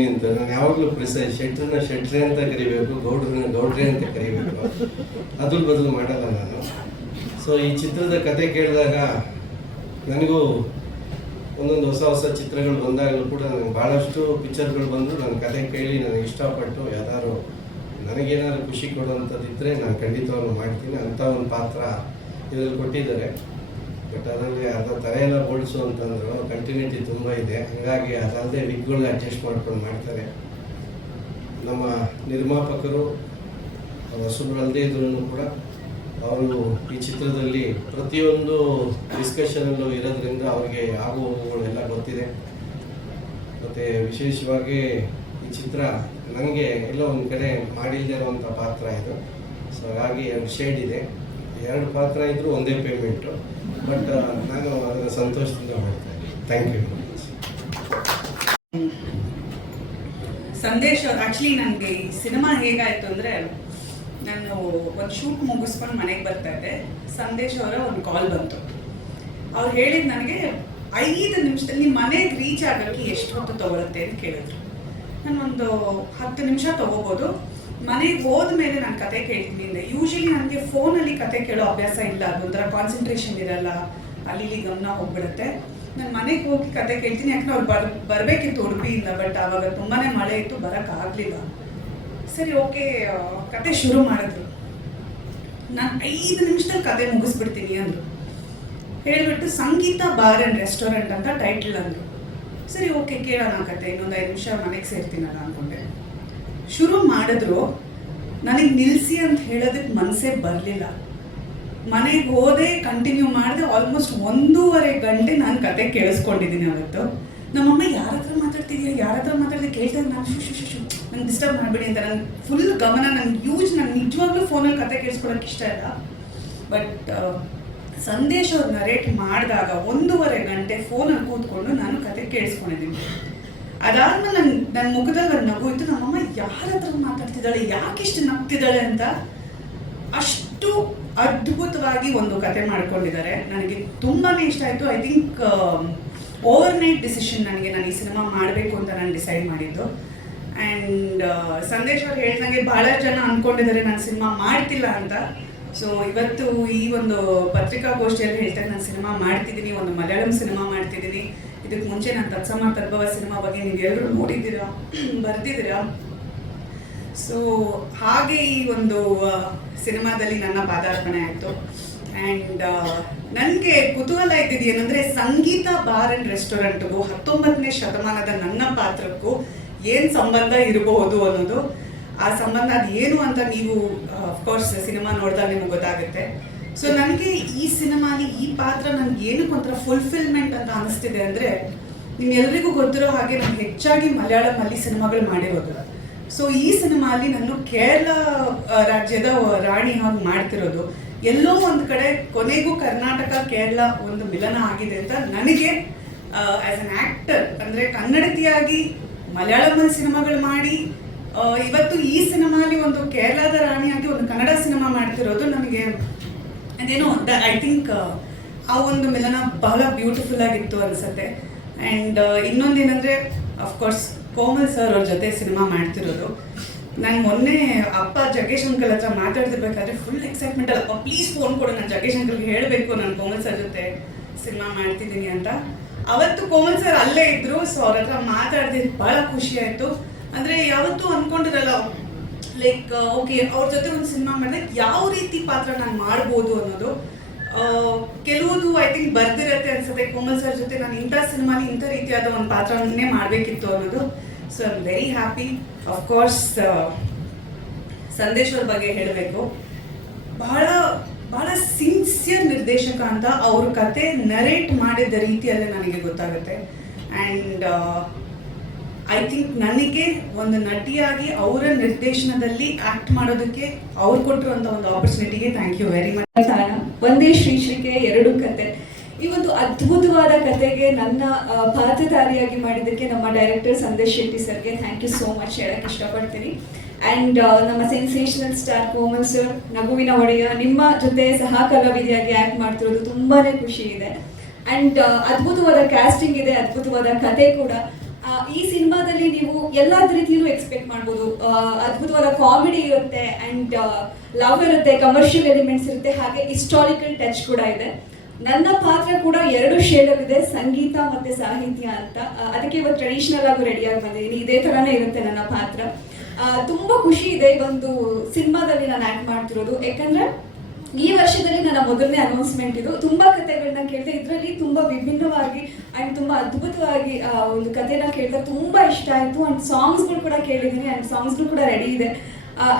ಅಂತ. ನಾನು ಯಾವಾಗಲೂ ಪ್ರಿಸೈಸ್ ಶೆಟ್ರನ್ನ ಶೆಟ್ರೆ ಅಂತ ಕರಿಬೇಕು, ಗೌಡ್ರನ್ನ ಗೌಡ್ರೆ ಅಂತ ಕರಿಬೇಕು. ಅದ್ರ ಬದಲು ಮಾಡಲ್ಲ ನಾನು. ಸೊ ಈ ಚಿತ್ರದ ಕತೆ ಕೇಳಿದಾಗ ನನಗೂ ಒಂದೊಂದು ಹೊಸ ಹೊಸ ಚಿತ್ರಗಳು ಬಂದಾಗಲೂ ಕೂಡ ನನಗೆ ಭಾಳಷ್ಟು ಪಿಕ್ಚರ್ಗಳು ಬಂದು ನನ್ನ ಕತೆ ಕೇಳಿ ನನಗೆ ಇಷ್ಟಪಟ್ಟು ಯಾವ್ದಾದ್ರು ನನಗೇನಾದ್ರು ಖುಷಿ ಕೊಡುವಂಥದ್ದಿದ್ದರೆ ನಾನು ಖಂಡಿತವಾಗ್ಲೂ ಮಾಡ್ತೀನಿ. ಅಂಥ ಒಂದು ಪಾತ್ರ ಇದರಲ್ಲಿ ಕೊಟ್ಟಿದ್ದಾರೆ. ಬಟ್ ಅದರಲ್ಲಿ ಅದರ ಥರ ಎಲ್ಲ ಬೋಳ್ಸು ಅಂತಂದ್ರು ಕಂಟಿನ್ಯೂಟಿ ತುಂಬ ಇದೆ. ಹಾಗಾಗಿ ಅದಲ್ಲದೆ ವಿಗ್ಗಳನ್ನ ಅಡ್ಜಸ್ಟ್ ಮಾಡ್ಕೊಂಡು ಮಾಡ್ತಾರೆ. ನಮ್ಮ ನಿರ್ಮಾಪಕರು ಹೊಸಬ್ರು ಅಲ್ಲದೆ ಇದ್ರೂ ಕೂಡ ಅವರು ಈ ಚಿತ್ರದಲ್ಲಿ ಪ್ರತಿಯೊಂದು ಡಿಸ್ಕಷನಲ್ಲೂ ಇರೋದ್ರಿಂದ ಅವ್ರಿಗೆ ಹೋಗುಗಳೆಲ್ಲ ಗೊತ್ತಿದೆ. ಮತ್ತು ವಿಶೇಷವಾಗಿ ಈ ಚಿತ್ರ ನನಗೆ ಎಲ್ಲೋ ಒಂದು ಕಡೆ ಮಾಡಿಲ್ಲದೆ ಇರುವಂಥ ಪಾತ್ರ ಇದು. ಸೊ ಹಾಗಾಗಿ ಎರಡು ಶೇಡ್ ಇದೆ. ಎರಡು ಪಾತ್ರ ಇದ್ದರೂ ಒಂದೇ ಪೇಮೆಂಟು ಬಟ್ ನಾನು ಅದರ ಸಂತೋಷದಿಂದ ಮಾಡ್ತಾ ಇದ್ದೀನಿ. ಥ್ಯಾಂಕ್ ಯು ಸಂದೇಶ ಆಕ್ಚುಲಿ ನನಗೆ ಈ ಸಿನಿಮಾ ಹೇಗಾಯ್ತು ಅಂದ್ರೆ, ನಾನು ಒಂದು ಶೂಟ್ ಮುಗಿಸ್ಕೊಂಡು ಮನೆಗೆ ಬರ್ತಾ ಇದ್ದೆ. ಸಂದೇಶ್ ಅವರ ಒಂದು ಕಾಲ್ ಬಂತು. ಅವ್ರು ಹೇಳಿದ್ ನನಗೆ, ಐದು ನಿಮಿಷದಲ್ಲಿ ಮನೆಗೆ ರೀಚ್ ಆಗೋಕ್ಕೆ ಎಷ್ಟು ಹೊತ್ತು ತಗೊಳುತ್ತೆ? ಅಂತ ಕೇಳಿದ್ರು. ನಾನು ಒಂದು ಹತ್ತು ನಿಮಿಷ ತಗೋಬೋದು. ಮನೆಗೆ ಹೋದ್ಮೇಲೆ ನಾನು ಕತೆ ಕೇಳ್ತೀನಿ ಅಂದೆ. ಯೂಶಲಿ ನನಗೆ ಫೋನಲ್ಲಿ ಕತೆ ಕೇಳೋ ಅಭ್ಯಾಸ ಇಲ್ಲ. ಅದೊಂಥರ ಕಾನ್ಸಂಟ್ರೇಷನ್ ಇರಲ್ಲ. ಅಲ್ಲಿ ಗಮನ ಹೋಗ್ಬಿಡುತ್ತೆ. ನಾನು ಮನೆಗೆ ಹೋಗಿ ಕತೆ ಕೇಳ್ತೀನಿ. ಯಾಕಂದ್ರೆ ಅವ್ರು ಬರ್, ಬರಬೇಕಿತ್ತು ಉಡುಪಿಯಿಂದ ಬಟ್ ಆವಾಗ ತುಂಬಾನೇ ಮಳೆ ಇತ್ತು ಬರೋಕ್ಕಾಗಲಿಲ್ಲ ಸರಿ, ಓಕೆ ಕತೆ ಶುರು ಮಾಡಿದ್ರು. ನಾನು ಐದು ನಿಮಿಷದಲ್ಲಿ ಕತೆ ಮುಗಿಸ್ಬಿಡ್ತೀನಿ ಅಂದರು. ಹೇಳಿಬಿಟ್ಟು ಸಂಗೀತ ಬಾರ್ ಅಂಡ್ ರೆಸ್ಟೋರೆಂಟ್ ಅಂತ ಟೈಟಲ್ ಅಂದರು. ಸರಿ, ಓಕೆ, ಕೇಳೋಣ ಕತೆ. ಇನ್ನೊಂದು ಐದು ನಿಮಿಷ ಮನೆಗೆ ಸೇರ್ತೀನಲ್ಲ ಅನ್ಕೊಂಡೆ. ಶುರು ಮಾಡಿದ್ರು, ನನಗೆ ನಿಲ್ಲಿಸಿ ಅಂತ ಹೇಳೋದಕ್ಕೆ ಮನಸ್ಸೇ ಬರಲಿಲ್ಲ. ಮನೆಗೆ ಹೋದೆ ಕಂಟಿನ್ಯೂ ಮಾಡಿದೆ ಆಲ್ಮೋಸ್ಟ್ ಒಂದೂವರೆ ಗಂಟೆ ನಾನು ಕತೆ ಕೇಳಿಸ್ಕೊಂಡಿದ್ದೀನಿ ಅವತ್ತು. ನಮ್ಮಮ್ಮ, ಯಾರ ಹತ್ರ ಮಾತಾಡ್ತಿದ್ಯಾ? ಯಾರ ಹತ್ರ ಮಾತಾಡ್ದೆ? ಕೇಳ್ತಾರೆ ನಾನು ಶು ಶು ಶು ಶು ನಂಗೆ ಡಿಸ್ಟರ್ಬ್ ಮಾಡಬೇಡಿ ಅಂತ. ನಂಗೆ ಫುಲ್ ಗಮನ, ನಂಗೆ ಯೂಸ್ ನಾನು ನಿಜವಾಗ್ಲೂ ಫೋನಲ್ಲಿ ಕತೆ ಕೇಳಿಸ್ಕೊಳಕ್ಕೆ ಇಷ್ಟ ಇಲ್ಲ. ಬಟ್ ಸಂದೇಶ ಅವ್ರು ನರೇಟ್ ಮಾಡಿದಾಗ ಒಂದೂವರೆ ಗಂಟೆ ಫೋನಲ್ಲಿ ಕೂತ್ಕೊಂಡು ನಾನು ಕತೆ ಕೇಳಿಸ್ಕೊಂಡಿದ್ದೀನಿ. ಅದಾದ್ಮೇಲೆ ನನ್ನ ನನ್ನ ಮುಖದಲ್ಲಿ ಒಂದು ನಗು ಇತ್ತು. ನಮ್ಮಮ್ಮ ಯಾರ ಹತ್ರ ಮಾತಾಡ್ತಿದ್ದಾಳೆ, ಯಾಕೆ ಇಷ್ಟು ನಗ್ತಿದ್ದಾಳೆ ಅಂತ ಅಷ್ಟು ಅದ್ಭುತವಾಗಿ ಒಂದು ಕತೆ ಮಾಡ್ಕೊಂಡಿದ್ದಾರೆ. ನನಗೆ ತುಂಬಾನೇ ಇಷ್ಟ ಆಯಿತು. I think overnight decision ನನಗೆ ನಾನು ಈ ಸಿನಿಮಾ ಮಾಡಬೇಕು ಅಂತ ನಾನು ಡಿಸೈಡ್ ಮಾಡಿದ್ದು. ಆ್ಯಂಡ್ ಸಂದೇಶ್ ಅವ್ರು ಹೇಳ್ದಂಗೆ ಬಹಳ ಜನ ಅನ್ಕೊಂಡಿದ್ದಾರೆ, ನಾನು ಸಿನಿಮಾ ಮಾಡ್ತಿಲ್ಲ ಅಂತ. ಸೊ ಇವತ್ತು ಈ ಒಂದು ಪತ್ರಿಕಾಗೋಷ್ಠಿಯಲ್ಲಿ ಹೇಳ್ತಾರೆ, ನಾನು ಸಿನಿಮಾ ಮಾಡ್ತಿದ್ದೀನಿ, ಒಂದು ಮಲಯಾಳಂ ಸಿನಿಮಾ ಮಾಡ್ತಿದ್ದೀನಿ. ಇದಕ್ಕೆ ಮುಂಚೆ ನಾನು ತತ್ಸಮ ತರ್ಭವ ಸಿನಿಮಾ ಬಗ್ಗೆ ನೀವು ಎಲ್ಲರೂ ನೋಡಿದ್ದೀರಾ? ಬರ್ತಿದ್ದೀರಾ? ಸೊ ಹಾಗೆ ಈ ಒಂದು ಸಿನಿಮಾದಲ್ಲಿ ನನ್ನ ಪಾದಾರ್ಪಣೆ ಆಯಿತು. ಆ್ಯಂಡ್ ನನಗೆ ಕುತೂಹಲ ಇದ್ದಿದ್ದು ಏನಂದರೆ ಸಂಗೀತ ಬಾರ್ ಆ್ಯಂಡ್ ರೆಸ್ಟೋರೆಂಟ್ಗೂ ಹತ್ತೊಂಬತ್ತನೇ ಶತಮಾನದ ನನ್ನ ಪಾತ್ರಕ್ಕೂ ಏನು ಸಂಬಂಧ ಇರಬಹುದು ಅನ್ನೋದು, ಆ ಸಂಬಂಧ ಅದು ಏನು ಅಂತ ನೀವು ಅಫ್ಕೋರ್ಸ್ ಸಿನಿಮಾ ನೋಡಿದಾಗ ನಿಮಗೆ ಗೊತ್ತಾಗುತ್ತೆ. ಸೊ ನನಗೆ ಈ ಸಿನಿಮಾಲಿ ಈ ಪಾತ್ರ ನನ್ಗೆ ಏನಕ್ಕೆ ಒಂಥರ ಫುಲ್ಫಿಲ್ಮೆಂಟ್ ಅಂತ ಅನಿಸ್ತಿದೆ ಅಂದರೆ ನಿಮ್ಗೆಲ್ರಿಗೂ ಗೊತ್ತಿರೋ ಹಾಗೆ ನಾನು ಹೆಚ್ಚಾಗಿ ಮಲಯಾಳಮಲ್ಲಿ ಸಿನಿಮಾಗಳು ಮಾಡಿರೋದು. ಸೊ ಈ ಸಿನಿಮಾಲಿ ನಾನು ಕೇರಳ ರಾಜ್ಯದ ರಾಣಿ ಹಾಗೆ ಮಾಡ್ತಿರೋದು. ಎಲ್ಲೋ ಒಂದು ಕಡೆ ಕೊನೆಗೂ ಕರ್ನಾಟಕ, ಕೇರಳ ಒಂದು ಮಿಲನ ಆಗಿದೆ ಅಂತ ನನಗೆ ಆಸ್ ಅನ್ ಆಕ್ಟರ್ ಅಂದ್ರೆ ಕನ್ನಡತಿಯಾಗಿ ಮಲಯಾಳಂ ಸಿನಿಮಾಗಳು ಮಾಡಿ ಇವತ್ತು ಈ ಸಿನಿಮಾಲಿ ಒಂದು ಕೇರಳದ ರಾಣಿಯಾಗಿ ಒಂದು ಕನ್ನಡ ಸಿನಿಮಾ ಮಾಡ್ತಿರೋದು ನನಗೆ ಅದೇನೋ ಐ ಥಿಂಕ್ ಆ ಒಂದು ಮಿಲನ ಬಹಳ ಬ್ಯೂಟಿಫುಲ್ ಆಗಿತ್ತು ಅನ್ಸುತ್ತೆ. ಆ್ಯಂಡ್ ಇನ್ನೊಂದೇನಂದ್ರೆ ಅಫ್ಕೋರ್ಸ್ ಕೋಮಲ್ ಸರ್ ಅವ್ರ ಜೊತೆ ಸಿನಿಮಾ ಮಾಡ್ತಿರೋದು. ನಾನು ಮೊನ್ನೆ ಅಪ್ಪ ಜಗ್ಗೇಶ್ ಅಂಕಲ್ ಹತ್ರ ಮಾತಾಡ್ತಿರ್ಬೇಕಾದ್ರೆ ಫುಲ್ ಎಕ್ಸೈಟ್ಮೆಂಟ್ ಅಲ್ಲ ಪ್ಲೀಸ್ ಫೋನ್ ಕೊಡು, ನಾನು ಜಗ್ಗೇಶ್ ಅಂಕಲ್ಗೆ ಹೇಳಬೇಕು, ನಾನು ಕೋಮಲ್ ಸರ್ ಜೊತೆ ಸಿನಿಮಾ ಮಾಡ್ತಿದ್ದೀನಿ ಅಂತ. ಅವತ್ತು ಕೋಮಲ್ ಸರ್ ಅಲ್ಲೇ ಇದ್ರು ಸೊ ಅವ್ರ ಹತ್ರ ಮಾತಾಡ್ದಿದ್ದು ಬಹಳ ಖುಷಿ ಆಯ್ತು. ಅಂದ್ರೆ ಯಾವತ್ತೂ ಅನ್ಕೊಂಡಿರಲ್ಲ ಲೈಕ್ ಓಕೆ ಅವ್ರ ಜೊತೆ ಒಂದು ಸಿನಿಮಾ ಮಾಡಿದಾಗ ಯಾವ ರೀತಿ ಪಾತ್ರ ನಾನು ಮಾಡ್ಬೋದು ಅನ್ನೋದು ಕೆಲವೊಂದು ಕೆಲವುದು ಐ ಥಿಂಕ್ ಬರ್ದಿರತ್ತೆ ಅನ್ಸುತ್ತೆ. ಕೋಮಲ್ ಸರ್ ಜೊತೆ ನಾನು ಇಂಥ ಸಿನಿಮಾಲಿ ಇಂಥ ರೀತಿಯಾದ ಒಂದು ಪಾತ್ರವನ್ನೇ ಮಾಡಬೇಕಿತ್ತು ಅನ್ನೋದು. So I am very happy of course Sandesh ಅವ್ರ ಬಗ್ಗೆ ಹೇಳಬೇಕು. ಬಹಳ ಬಹಳ ಸಿನ್ಸಿಯರ್ ನಿರ್ದೇಶಕ ಅಂತ ಅವ್ರ ಕತೆ ನರೇಟ್ ಮಾಡಿದ ರೀತಿಯಲ್ಲೇ ನನಗೆ ಗೊತ್ತಾಗುತ್ತೆ. ಆ್ಯಂಡ್ ಐ ಥಿಂಕ್ ನನಗೆ ಒಂದು ನಟಿಯಾಗಿ ಅವರ ನಿರ್ದೇಶನದಲ್ಲಿ ಆಕ್ಟ್ ಮಾಡೋದಕ್ಕೆ ಅವ್ರು ಕೊಟ್ಟಿರುವಂಥ ಒಂದು ಆಪರ್ಚುನಿಟಿಗೆ ಥ್ಯಾಂಕ್ ಯು ವೆರಿ ಮಚ್ ಒಂದೇ ಶೀರ್ಷಿಕೆ ಎರಡು ಕತೆ. ಈ ಒಂದು ಅದ್ಭುತವಾದ ಕತೆಗೆ ನನ್ನ ಪಾತ್ರಧಾರಿಯಾಗಿ ಮಾಡಿದ್ದಕ್ಕೆ ನಮ್ಮ ಡೈರೆಕ್ಟರ್ ಸಂದೇಶ್ ಶೆಟ್ಟಿ ಸರ್ಗೆ ಥ್ಯಾಂಕ್ ಯು ಸೋ ಮಚ್ ಹೇಳಕ್ ಇಷ್ಟಪಡ್ತೀನಿ. ಅಂಡ್ ನಮ್ಮ ಸೆನ್ಸೇಷನಲ್ ಸ್ಟಾರ್ ಕೋಮಲ್ ಸರ್ ನಗುವಿನ ಒಡೆಯ, ನಿಮ್ಮ ಜೊತೆ ಸಹ ಕಲಾವಿದೆಯಾಗಿ ಆಕ್ಟ್ ಮಾಡ್ತಿರೋದು ತುಂಬಾನೇ ಖುಷಿ ಇದೆ. ಅಂಡ್ ಅದ್ಭುತವಾದ ಕ್ಯಾಸ್ಟಿಂಗ್ ಇದೆ, ಅದ್ಭುತವಾದ ಕತೆ ಕೂಡ. ಈ ಸಿನಿಮಾದಲ್ಲಿ ನೀವು ಎಲ್ಲಾ ರೀತಿಯೂ ಎಕ್ಸ್ಪೆಕ್ಟ್ ಮಾಡ್ಬೋದು. ಅದ್ಭುತವಾದ ಕಾಮಿಡಿ ಇರುತ್ತೆ ಅಂಡ್ ಲವ್ ಇರುತ್ತೆ ಕಮರ್ಷಿಯಲ್ ಎಲಿಮೆಂಟ್ಸ್ ಇರುತ್ತೆ, ಹಾಗೆ ಹಿಸ್ಟಾರಿಕಲ್ ಟಚ್ ಕೂಡ ಇದೆ. ನನ್ನ ಪಾತ್ರ ಕೂಡ ಎರಡು ಶೇಡಲ್ಲಿದೆ ಸಂಗೀತ ಮತ್ತೆ ಸಾಹಿತ್ಯ ಅಂತ. ಅದಕ್ಕೆ ಇವತ್ತು ಟ್ರೆಡಿಷನಲ್ ಆಗಿ ರೆಡಿಯಾಗಿ ಬಂದಿದ್ದೀನಿ. ಇದೇ ತರಾನೇ ಇರುತ್ತೆ ನನ್ನ ಪಾತ್ರ. ತುಂಬಾ ಖುಷಿ ಇದೆ ಒಂದು ಸಿನಿಮಾದಲ್ಲಿ ನಾನು ಆಕ್ಟ್ ಮಾಡ್ತಿರೋದು. ಯಾಕಂದ್ರೆ ಈ ವರ್ಷದಲ್ಲಿ ನನ್ನ ಮೊದಲನೇ ಅನೌನ್ಸ್ಮೆಂಟ್ ಇದು. ತುಂಬಾ ಕಥೆಗಳನ್ನ ಕೇಳಿದೆ ಇದರಲ್ಲಿ ತುಂಬಾ ವಿಭಿನ್ನವಾಗಿ ಅಂಡ್ ತುಂಬಾ ಅದ್ಭುತವಾಗಿ ಒಂದು ಕಥೆನ ಕೇಳಿದಾಗ ತುಂಬಾ ಇಷ್ಟ ಆಯ್ತು. ಅಂಡ್ ಸಾಂಗ್ಸ್ಗಳು ಕೂಡ ಕೇಳಿದ್ದೀನಿ ಅಂಡ್ ಸಾಂಗ್ಸ್ಗಳು ಕೂಡ ರೆಡಿ ಇದೆ.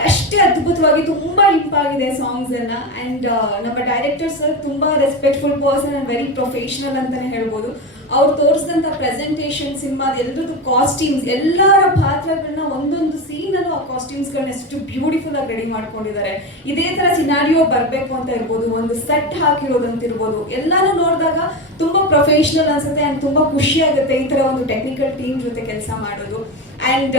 ಅಷ್ಟೇ ಅದ್ಭುತವಾಗಿ ತುಂಬಾ ಇಂಪಾಗಿದೆ ಸಾಂಗ್ಸ್ ಎಲ್ಲ ಅಂಡ್ ನಮ್ಮ ಡೈರೆಕ್ಟರ್ ಸರ್ ತುಂಬಾ respectful person and very professional ಅಂತಾನೆ ಹೇಳ್ಬೋದು. ಅವ್ರು ತೋರಿಸಿದಂತ ಪ್ರೆಸೆಂಟೇಷನ್ ಸಿನಿಮಾ ಎಲ್ಲರದ್ದು ಕಾಸ್ಟ್ಯೂಮ್ಸ್ ಎಲ್ಲರ ಪಾತ್ರಗಳನ್ನ ಒಂದೊಂದು ಸೀನಲ್ಲೂ ಆ ಕಾಸ್ಟ್ಯೂಮ್ಸ್ ಗಳನ್ನ ಎಷ್ಟು ಬ್ಯೂಟಿಫುಲ್ ಆಗಿ ರೆಡಿ ಮಾಡ್ಕೊಂಡಿದ್ದಾರೆ ಇದೇ ತರ ಸಿನಾರಿಯೋ ಬರಬೇಕು ಅಂತ ಇರ್ಬೋದು, ಒಂದು ಸೆಟ್ ಹಾಕಿರೋದಂತಿರ್ಬೋದು. ಎಲ್ಲಾನು ನೋಡಿದಾಗ ತುಂಬಾ ಪ್ರೊಫೆಷನಲ್ ಅನ್ಸುತ್ತೆ ಅಂಡ್ ತುಂಬಾ ಖುಷಿ ಆಗುತ್ತೆ ಈ ತರ ಒಂದು ಟೆಕ್ನಿಕಲ್ ಟೀಮ್ ಜೊತೆ ಕೆಲಸ ಮಾಡೋದು. ಅಂಡ್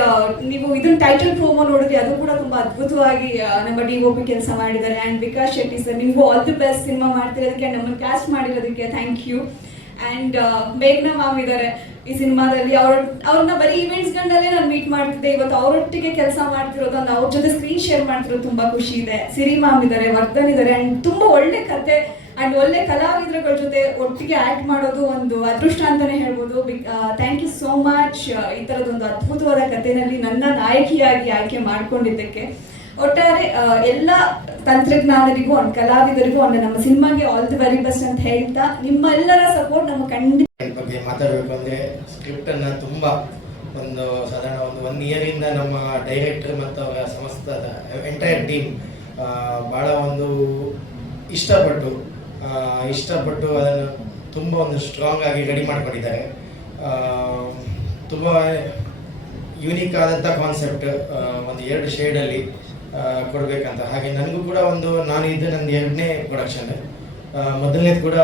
ನೀವು ಇದನ್ನ ಟೈಟಲ್ ಪ್ರೋಮೋ ನೋಡಿದ್ರೆ ಅದು ಕೂಡ ತುಂಬಾ ಅದ್ಭುತವಾಗಿ ನಮ್ಮ ಡಿ ಒ ಪಿ ಕೆಲಸ ಮಾಡಿದ್ದಾರೆ. ಅಂಡ್ ವಿಕಾಸ್ ಶೆಟ್ಟಿ ಸರ್ ನಿಮಗೂ ಆಲ್ ದಿ ಬೆಸ್ಟ್ ಸಿನಿಮಾ ಮಾಡ್ತಿರೋದಕ್ಕೆ ನಮ್ಮನ್ನು ಕ್ಯಾಸ್ಟ್ ಮಾಡಿರೋದಕ್ಕೆ ಥ್ಯಾಂಕ್ ಯು ಅಂಡ್ ಮೇಘ್ನಾ ಮ್ಯಾಮ್ ಇದ್ದಾರೆ ಈ ಸಿನಿಮಾದಲ್ಲಿ. ಅವ್ರ ಅವ್ರನ್ನ ಬರೀ ಇವೆಂಟ್ಸ್ಗಳಲ್ಲೇ ನಾನು ಮೀಟ್ ಮಾಡ್ತಿದ್ದೆ. ಇವತ್ತು ಅವರೊಟ್ಟಿಗೆ ಕೆಲಸ ಮಾಡ್ತಿರೋದು ಅಂದ್ರೆ ಅವ್ರ ಜೊತೆ ಸ್ಕ್ರೀನ್ ಶೇರ್ ಮಾಡ್ತಿರೋದು ತುಂಬ ಖುಷಿ ಇದೆ. ಸಿರಿ ಮ್ಯಾಮ್ ಇದ್ದಾರೆ ವರ್ಧನ್ ಇದ್ದಾರೆ ಅಂಡ್ ತುಂಬಾ ಒಳ್ಳೆ ಕತೆ ಅಂಡ್ ಒಳ್ಳೆ ಕಲಾವಿದರುಗಳ ಜೊತೆ ಒಟ್ಟಿಗೆ ಆ್ಯಕ್ಟ್ ಮಾಡೋದು ಒಂದು ಅದೃಷ್ಟ ಅಂತಲೇ ಹೇಳ್ಬೋದು. ಥ್ಯಾಂಕ್ ಯು ಸೋ ಮಚ್ ಈ ತರದೊಂದು ಅದ್ಭುತವಾದ ಕಥೆನಲ್ಲಿ ನನ್ನ ನಾಯಕಿಯಾಗಿ ಆಯ್ಕೆ ಮಾಡ್ಕೊಂಡಿದ್ದಕ್ಕೆ. ಒಟ್ಟಾರೆ ಎಲ್ಲ ತಂತ್ರಜ್ಞಾನರಿಗೂ ಒಂದು ಕಲಾವಿದರಿಗೂ ಒಂದು ನಮ್ಮ ಸಿನಿಮಾಗೆ ಆಲ್ ದಿ ವೆರಿ ಬೆಸ್ಟ್ ಅಂತ ಹೇಳ್ತಾ ನಿಮ್ಮೆಲ್ಲರ ಸಪೋರ್ಟ್ ನಮ್ಮ ಖಂಡಿತ ಬಗ್ಗೆ ಮಾತಾಡಬೇಕು ಅಂದರೆ ಸ್ಕ್ರಿಪ್ಟನ್ನು ತುಂಬ ಒಂದು ಸಾಧಾರಣ ಒಂದು ಒನ್ ಇಂದ ನಮ್ಮ ಡೈರೆಕ್ಟರ್ ಮತ್ತು ಅವರ ಸಮಸ್ತ ಎಂಟೈರ್ ಟೀಮ್ ಭಾಳ ಒಂದು ಇಷ್ಟಪಟ್ಟು ಇಷ್ಟಪಟ್ಟು ಅದನ್ನು ತುಂಬ ಒಂದು ಸ್ಟ್ರಾಂಗ್ ಆಗಿ ರೆಡಿ ಮಾಡಿಕೊಂಡಿದ್ದಾರೆ. ತುಂಬ ಯೂನಿಕ್ ಆದಂಥ ಕಾನ್ಸೆಪ್ಟ್ ಒಂದು ಎರಡು ಶೇಡಲ್ಲಿ ಕೊಡಬೇಕಂತ. ಹಾಗೆ ನನಗೂ ಕೂಡ ಒಂದು, ನಾನು ಇದು ನನ್ನ ಎರಡನೇ ಪ್ರೊಡಕ್ಷನ್ ಮೊದಲನೇದು ಕೂಡ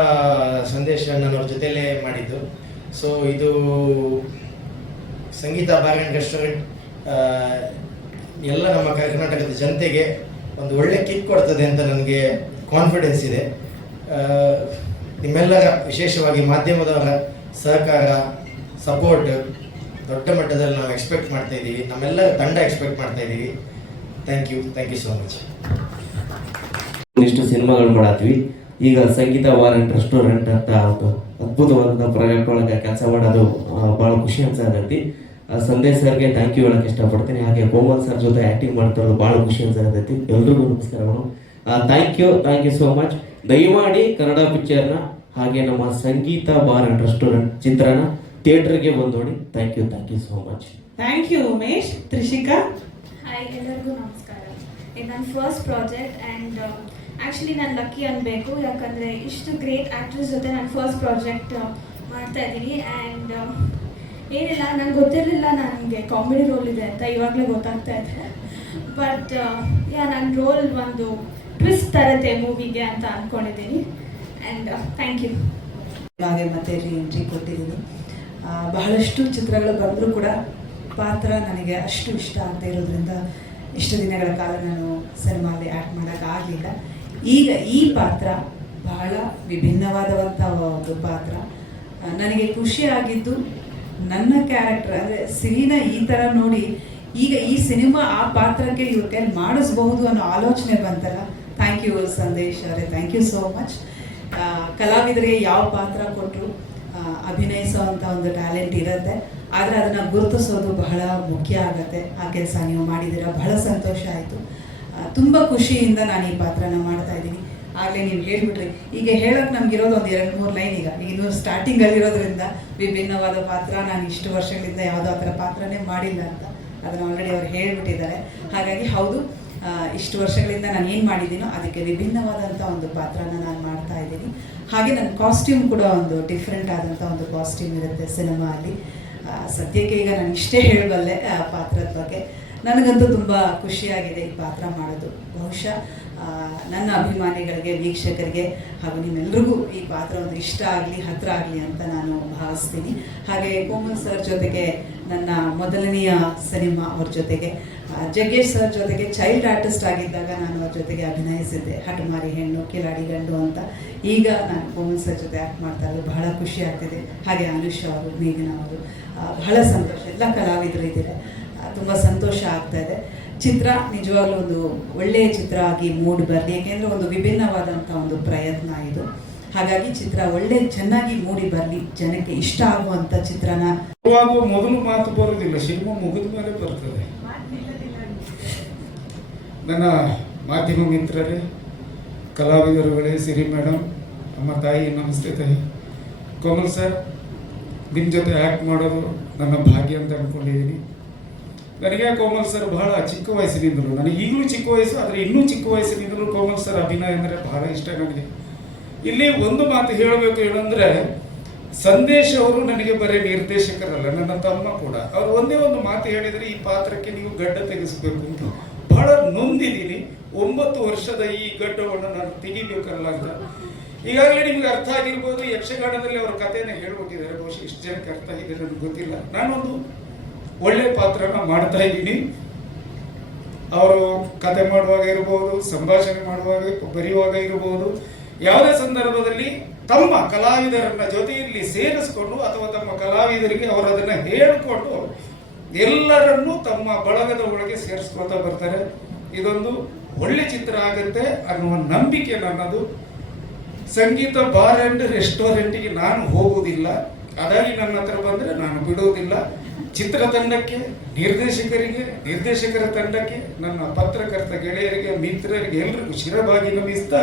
ಸಂದೇಶ ನಾನು ಅವ್ರ ಜೊತೆಯಲ್ಲೇ ಮಾಡಿದ್ದು. ಸೊ ಇದು ಸಂಗೀತ ಬಾರ್ ಆ್ಯಂಡ್ ರೆಸ್ಟೋರೆಂಟ್ ಎಲ್ಲ ನಮ್ಮ ಕರ್ನಾಟಕದ ಜನತೆಗೆ ಒಂದು ಒಳ್ಳೆ ಕಿಕ್ ಕೊಡ್ತದೆ ಅಂತ ನನಗೆ ಕಾನ್ಫಿಡೆನ್ಸ್ ಇದೆ. ನಿಮ್ಮೆಲ್ಲರ ವಿಶೇಷವಾಗಿ ಮಾಧ್ಯಮದವರ ಸಹಕಾರ ಸಪೋರ್ಟ್ ದೊಡ್ಡ ಮಟ್ಟದಲ್ಲಿ ನಾವು ಎಕ್ಸ್ಪೆಕ್ಟ್ ಮಾಡ್ತಾ ಇದ್ದೀವಿ ನಮ್ಮೆಲ್ಲರ ತಂಡ ಎಕ್ಸ್ಪೆಕ್ಟ್ ಮಾಡ್ತಾ ಇದ್ದೀವಿ thank you thank you so much ಒಂದಿಷ್ಟು ಸಿನಿಮಾಗಳು ಮಾಡತ್ವಿ. ಈಗ ಸಂಗೀತ ಬಾರ್ ಅಂಡ್ ರೆಸ್ಟೋರೆಂಟ್ ಅಂತ ಒಂದು ಅದ್ಭುತವಾದ ಪ್ರಾಜೆಕ್ಟ್ ಒಳಗೆ ಕೆಲಸ ಮಾಡೋದು ಭಾಳ ಖುಷಿ ಅನ್ಸಾಗತ್ತಿ ಆ ಸಂದೇಶ್ ಸರ್ಗೆ ಥ್ಯಾಂಕ್ ಯು ಹೇಳಕ್ಕೆ ಇಷ್ಟಪಡ್ತೀನಿ. ಹಾಗೆ ಕೋಮಲ್ ಸರ್ ಜೊತೆ ಆ್ಯಕ್ಟಿಂಗ್ ಮಾಡ್ತಿರೋದು ಭಾಳ ಖುಷಿ ಅನ್ಸಾಗತ್ತೈತಿ ಎಲ್ರಿಗೂ ನಮಸ್ಕಾರಗಳು thank you thank you so much ದಯಮಾಡಿ ಕನ್ನಡ ಪಿಕ್ಚರ್ನ ಹಾಗೆ ನಮ್ಮ ಸಂಗೀತ ಬಾರ್ ಅಂಡ್ ರೆಸ್ಟೋರೆಂಟ್ ಚಿತ್ರನ ಥಿಯೇಟರ್ಗೆ ಬಂದು ನೋಡಿ. Thank you thank you so much thank you Umesh. Trishika hi ಎಲ್ಲರಿಗೂ ನಮಸ್ಕಾರ. ಇದು ನನ್ನ ಫಸ್ಟ್ ಪ್ರಾಜೆಕ್ಟ್ ಆ್ಯಂಡ್ ಆ್ಯಕ್ಚುಲಿ ನಾನು ಲಕ್ಕಿ ಅನ್ಬೇಕು, ಯಾಕಂದರೆ ಇಷ್ಟು ಗ್ರೇಟ್ ಆ್ಯಕ್ಟ್ರೆಸ್ ಜೊತೆ ನಾನು ಫಸ್ಟ್ ಪ್ರಾಜೆಕ್ಟ್ ಮಾಡ್ತಾ ಇದ್ದೀನಿ ಆ್ಯಂಡ್ ಏನಿಲ್ಲ, ನಂಗೆ ಗೊತ್ತಿರಲಿಲ್ಲ ನನಗೆ ಕಾಮಿಡಿ ರೋಲ್ ಇದೆ ಅಂತ, ಇವಾಗಲೇ ಗೊತ್ತಾಗ್ತಾ ಇದೆ. ಬಟ್ ಯಾ ನನ್ನ ರೋಲ್ ಒಂದು ಟ್ವಿಸ್ಟ್ ತರತ್ತೆ ಮೂವಿಗೆ ಅಂತ ಅಂದ್ಕೊಂಡಿದ್ದೀನಿ ಆ್ಯಂಡ್ ಥ್ಯಾಂಕ್ ಯು ಹಾಗೆ ಮತ್ತೆ ಎಂಟ್ರಿ ಕೊಟ್ಟಿದ್ದೀನಿ. ಬಹಳಷ್ಟು ಚಿತ್ರಗಳು ಬಂದರೂ ಕೂಡ ಪಾತ್ರ ನನಗೆ ಅಷ್ಟು ಇಷ್ಟ ಅಂತ ಇರೋದ್ರಿಂದ ಇಷ್ಟು ದಿನಗಳ ಕಾಲ ನಾನು ಸಿನಿಮಾದಲ್ಲಿ ಆ್ಯಕ್ಟ್ ಮಾಡೋಕ್ಕಾಗಲಿಲ್ಲ ಈಗ ಈ ಪಾತ್ರ ಬಹಳ ವಿಭಿನ್ನವಾದವಂಥ ಒಂದು ಪಾತ್ರ. ನನಗೆ ಖುಷಿ ಆಗಿದ್ದು ನನ್ನ ಕ್ಯಾರೆಕ್ಟರ್ ಅಂದರೆ ಸಿರಿನ ಈ ಥರ ನೋಡಿ ಈಗ ಈ ಸಿನಿಮಾ ಆ ಪಾತ್ರಕ್ಕೆ ಇವ್ರ ಕೈಲಿ ಮಾಡಿಸ್ಬಹುದು ಅನ್ನೋ ಆಲೋಚನೆ ಬಂತಲ್ಲ? ಥ್ಯಾಂಕ್ ಯು ಸಂದೇಶ್ ಅವರೇ. ಥ್ಯಾಂಕ್ ಯು ಸೋ ಮಚ್ ಕಲಾವಿದರಿಗೆ ಯಾವ ಪಾತ್ರ ಕೊಟ್ಟರು ಅಭಿನಯಿಸುವಂಥ ಒಂದು ಟ್ಯಾಲೆಂಟ್ ಇರುತ್ತೆ. ಆದರೆ ಅದನ್ನು ಗುರುತಿಸೋದು ಬಹಳ ಮುಖ್ಯ ಆಗುತ್ತೆ. ಆ ಕೆಲಸ ನೀವು ಮಾಡಿದ್ದೀರಾ? ಬಹಳ ಸಂತೋಷ ಆಯಿತು. ತುಂಬ ಖುಷಿಯಿಂದ ನಾನು ಈ ಪಾತ್ರನ ಮಾಡ್ತಾ ಇದ್ದೀನಿ. ಆಗಲೇ ನೀವು ಹೇಳಿಬಿಟ್ರಿ. ಈಗ ಹೇಳೋಕೆ ನಮ್ಗಿರೋದು ಒಂದು ಎರಡು ಮೂರು ಲೈನ್ ಈಗ. ಇನ್ನು ಸ್ಟಾರ್ಟಿಂಗಲ್ಲಿರೋದ್ರಿಂದ ವಿಭಿನ್ನವಾದ ಪಾತ್ರ, ನಾನು ಇಷ್ಟು ವರ್ಷಗಳಿಂದ ಯಾವುದೋ ಆ ಥರ ಪಾತ್ರನೇ ಮಾಡಿಲ್ಲ ಅಂತ ಅದನ್ನು ಆಲ್ರೆಡಿ ಅವ್ರು ಹೇಳಿಬಿಟ್ಟಿದ್ದಾರೆ. ಹಾಗಾಗಿ ಹೌದು ಇಷ್ಟು ವರ್ಷಗಳಿಂದ ನಾನು ಏನು ಮಾಡಿದ್ದೀನೋ ಅದಕ್ಕೆ ವಿಭಿನ್ನವಾದಂಥ ಒಂದು ಪಾತ್ರನ ನಾನು ಮಾಡ್ತಾ ಇದ್ದೀನಿ. ಹಾಗೆ ನನ್ನ ಕಾಸ್ಟ್ಯೂಮ್ ಕೂಡ ಒಂದು ಡಿಫ್ರೆಂಟ್ ಆದಂಥ ಒಂದು ಕಾಸ್ಟ್ಯೂಮ್ ಇರುತ್ತೆ ಸಿನಿಮಾ ಅಲ್ಲಿ ಸದ್ಯಕ್ಕೆ ಈಗ ನಾನು ಇಷ್ಟೇ ಹೇಳಬಲ್ಲೆ, ಆ, ಪಾತ್ರದ ಬಗ್ಗೆ. ನನಗಂತೂ ತುಂಬ ಖುಷಿಯಾಗಿದೆ ಈ ಪಾತ್ರ ಮಾಡೋದು. ಬಹುಶಃ ನನ್ನ ಅಭಿಮಾನಿಗಳಿಗೆ, ವೀಕ್ಷಕರಿಗೆ ಹಾಗೂ ನಿಮ್ಮೆಲ್ರಿಗೂ ಈ ಪಾತ್ರ ಒಂದು ಇಷ್ಟ ಆಗಲಿ, ಹತ್ರ ಆಗಲಿ ಅಂತ ನಾನು ಭಾವಿಸ್ತೀನಿ. ಹಾಗೆ ಕೋಮಲ್ ಸರ್ ಜೊತೆಗೆ ನನ್ನ ಮೊದಲನೆಯ ಸಿನಿಮಾ ಅವ್ರ ಜೊತೆಗೆ ಜಗ್ಗೇಶ್ ಸರ್ ಜೊತೆಗೆ ಚೈಲ್ಡ್ ಆರ್ಟಿಸ್ಟ್ ಆಗಿದ್ದಾಗ ನಾನು ಅವ್ರ ಜೊತೆಗೆ ಅಭಿನಯಿಸಿದ್ದೆ. ಹಠಮಾರಿ ಹೆಣ್ಣು, ಕಿಲಾಡಿ ಗಂಡು ಅಂತ. ಈಗ ನಾನು ಕೋಮಲ್ ಸರ್ ಜೊತೆ ಆ್ಯಕ್ಟ್ ಮಾಡ್ತಾ ಇರೋದು ಬಹಳ ಖುಷಿ ಆಗ್ತಿದೆ. ಹಾಗೆ ಅನುಷ್ ಅವರು, ಮೇಘನ ಅವರು ಬಹಳ ಸಂತೋಷ. ಎಲ್ಲ ಕಲಾವಿದರು ಇದ್ದಾರೆ. ತುಂಬ ಸಂತೋಷ ಆಗ್ತಾ ಇದೆ. ಚಿತ್ರ ನಿಜವಾಗ್ಲೂ ಒಂದು ಒಳ್ಳೆಯ ಚಿತ್ರ ಆಗಿ ಮೂಡಿ ಬರಲಿ. ಏಕೆಂದರೆ ಒಂದು ವಿಭಿನ್ನವಾದಂಥ ಒಂದು ಪ್ರಯತ್ನ ಇದು. ಹಾಗಾಗಿ ಚಿತ್ರ ಒಳ್ಳೆ ಚೆನ್ನಾಗಿ ಮೂಡಿ ಬರಲಿ. ಜನಕ್ಕೆ ಇಷ್ಟ ಆಗುವಂಥ ಚಿತ್ರನ ಮೊದಲು ಮಾತು ಬರೋದಿಲ್ಲ ಸಿನಿಮಾ ಮುಗಿದ ಮೇಲೆ ಬರ್ತದೆ. ನನ್ನ ಮಾಧ್ಯಮ ಮಿತ್ರರೇ, ಕಲಾವಿದರುಗಳೇ, ಸಿರಿ ಮೇಡಮ್ ನಮ್ಮ ತಾಯಿ ನಮಸ್ತೆ ತಾಯಿ ಕೋಮಲ್ ಸರ್, ನಿಮ್ಮ ಜೊತೆ ಆ್ಯಕ್ಟ್ ಮಾಡೋದು ನನ್ನ ಭಾಗ್ಯ ಅಂತ ಅಂದ್ಕೊಂಡಿದ್ದೀನಿ ನನಗೆ ಕೋಮಲ್ ಸರ್ ಬಹಳ ಚಿಕ್ಕ ವಯಸ್ಸಿನಿಂದಲೂ, ನನಗೆ ಈಗಲೂ ಚಿಕ್ಕ ವಯಸ್ಸು, ಆದರೆ ಇನ್ನೂ ಚಿಕ್ಕ ವಯಸ್ಸಿನಿಂದಲೂ ಕೋಮಲ್ ಸರ್ ಅಭಿನಯ ಅಂದರೆ ಬಹಳ ಇಷ್ಟ ನನಗೆ. ಇಲ್ಲಿ ಒಂದು ಮಾತು ಹೇಳಬೇಕು ಏನಂದರೆ, ಸಂದೇಶ್ ಅವರು ನನಗೆ ಬರೀ ನಿರ್ದೇಶಕರಲ್ಲ, ನನ್ನ ತಮ್ಮ ಕೂಡ. ಅವರು ಒಂದೇ ಒಂದು ಮಾತು ಹೇಳಿದರೆ ಈ ಪಾತ್ರಕ್ಕೆ ನೀವು ಗಡ್ಡ ತೆಗೆಸಬೇಕು ಅಂತ. ಬಹಳ ನೊಂದಿದ್ದೀನಿ. ಒಂಬತ್ತು ವರ್ಷದ ಈ ಘಟ್ಟವನ್ನು ನಾನು ತೆಗಿಬೇಕಲ್ಲ ಅಂತ ಈಗಾಗಲೇ ನಿಮ್ಗೆ ಅರ್ಥ ಆಗಿರ್ಬೋದು ಯಕ್ಷಗಾನದಲ್ಲಿ ಅವರ ಕಥೆಯನ್ನು ಹೇಳ್ಬಿಟ್ಟಿದ್ದಾರೆ ಬಹುಶಃ ಇಷ್ಟು ಜನಕ್ಕೆ ಅರ್ಥ ಆಗಿದೆ, ನನಗೆ ಗೊತ್ತಿಲ್ಲ. ನಾನೊಂದು ಒಳ್ಳೆ ಪಾತ್ರನ ಮಾಡ್ತಾ ಇದ್ದೀನಿ. ಅವರು ಕತೆ ಮಾಡುವಾಗ ಇರ್ಬೋದು, ಸಂಭಾಷಣೆ ಮಾಡುವಾಗ, ಬರೆಯುವಾಗ ಇರ್ಬೋದು. ಯಾವುದೇ ಸಂದರ್ಭದಲ್ಲಿ ತಮ್ಮ ಕಲಾವಿದರನ್ನ ಜೊತೆಯಲ್ಲಿ ಸೇರಿಸ್ಕೊಂಡು ಅಥವಾ ತಮ್ಮ ಕಲಾವಿದರಿಗೆ ಅವರು ಅದನ್ನ ಹೇಳಿಕೊಂಡು ಎಲ್ಲರನ್ನೂ ತಮ್ಮ ಬಳಗದ ಒಳಗೆ ಸೇರಿಸ್ಕೊಳ್ತಾ ಬರ್ತಾರೆ. ಇದೊಂದು ಒಳ್ಳೆ ಚಿತ್ರ ಆಗುತ್ತೆ ಅನ್ನುವ ನಂಬಿಕೆ ನನ್ನದು. ಸಂಗೀತ ಬಾರ್ ಅಂಡ್ ರೆಸ್ಟೋರೆಂಟಿಗೆ ನಾನು ಹೋಗುವುದಿಲ್ಲ. ಅದಾಗಿ ನನ್ನ ಹತ್ರ ಬಂದರೆ ನಾನು ಬಿಡುವುದಿಲ್ಲ ಚಿತ್ರತಂಡಕ್ಕೆ ನಿರ್ದೇಶಕರಿಗೆ, ನಿರ್ದೇಶಕರ ತಂಡಕ್ಕೆ, ನನ್ನ ಪತ್ರಕರ್ತ ಗೆಳೆಯರಿಗೆ, ಮಿತ್ರರಿಗೆ ಎಲ್ರಿಗೂ ಶಿರಬಾಗಿ ನಮಿಸ್ತಾ